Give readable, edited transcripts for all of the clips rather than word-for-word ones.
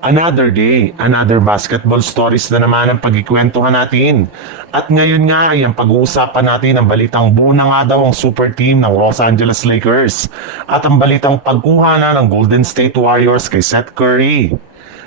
Another day, another basketball stories na naman ang pagkikwentuhan natin. At ngayon nga ay ang pag-uusapan natin ang balitang buo na nga daw ang super team ng Los Angeles Lakers at ang balitang pagkuha na ng Golden State Warriors kay Seth Curry.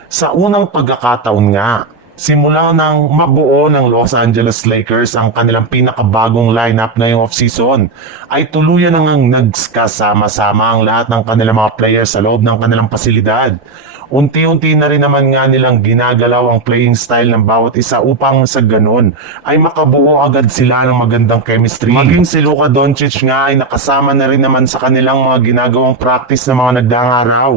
Sa unang pagkakataon nga, simula nang mabuo ng Los Angeles Lakers ang kanilang pinakabagong lineup ngayong offseason, ay tuluyan nang nagkasama-sama ang lahat ng kanilang mga players sa loob ng kanilang pasilidad. Unti-unti na rin naman nga nilang ginagalaw ang playing style ng bawat isa upang sa ganun ay makabuo agad sila ng magandang chemistry. Maging si Luka Doncic nga ay nakasama na rin naman sa kanilang mga ginagawang practice ng mga nagdaang araw.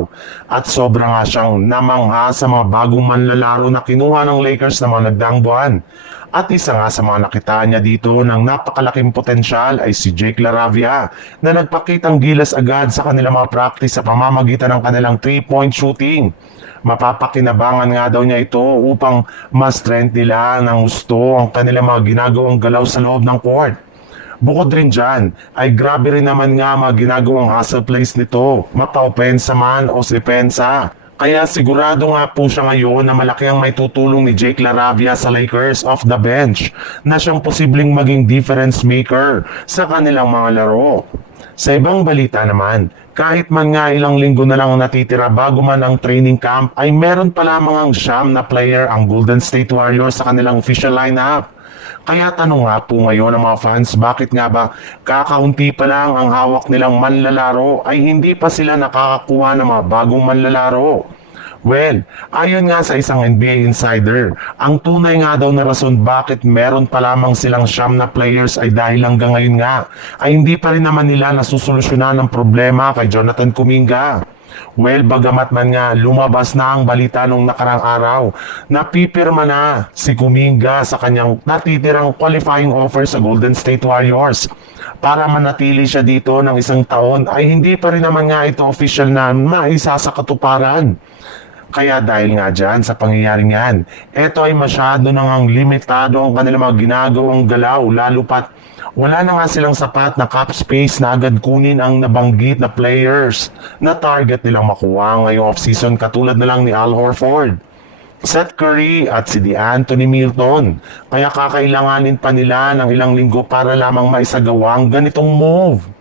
At sobra nga siyang namangha sa mga bagong manlalaro na kinuha ng Lakers na mga nagdaang buwan. At isa nga sa mga nakitaan niya dito ng napakalaking potensyal ay si Jake LaRavia na nagpakitang gilas agad sa kanilang mga practice sa pamamagitan ng kanilang 3-point shooting. Mapapakinabangan nga daw niya ito upang ma-strength nila ng gusto ang kanilang mga ginagawang galaw sa loob ng court. Bukod rin dyan, ay grabe rin naman nga mga ginagawang hustle plays nito, mapa-opensa man o depensa. Kaya sigurado nga po siya ngayon na malaki ang may tutulong ni Jake LaRavia sa Lakers off the bench na siyang posibleng maging difference maker sa kanilang mga laro. Sa ibang balita naman, kahit man nga ilang linggo na lang natitira bago man ang training camp ay meron pa lamang ang siyam na player ang Golden State Warriors sa kanilang official lineup. Kaya tanong nga po ngayon ng mga fans, bakit nga ba kakaunti pa lang ang hawak nilang manlalaro ay hindi pa sila nakakakuha ng mga bagong manlalaro? Well, ayon nga sa isang NBA insider, ang tunay nga daw na rason bakit meron pa lamang silang siyam na players ay dahil hanggang ngayon nga ay hindi pa rin naman nila nasusolusyonan ang problema kay Jonathan Kuminga. Well, bagamat man nga lumabas na ang balita nung nakarang araw, napipirma na si Kuminga sa kanyang natitirang qualifying offer sa Golden State Warriors. Para manatili siya dito ng isang taon ay hindi pa rin naman nga ito official na maisa sa katuparan. Kaya dahil nga dyan sa pangyayaring yan, ito ay masyado nang limitado ang kanilang mga ginagawang galaw, lalo pat wala na nga silang sapat na cap space na agad kunin ang nabanggit na players na target nilang makuha ngayong offseason katulad na lang ni Al Horford, Seth Curry at si DeAnthony Milton. Kaya kakailanganin pa nila ng ilang linggo para lamang maisagawa ang ganitong move.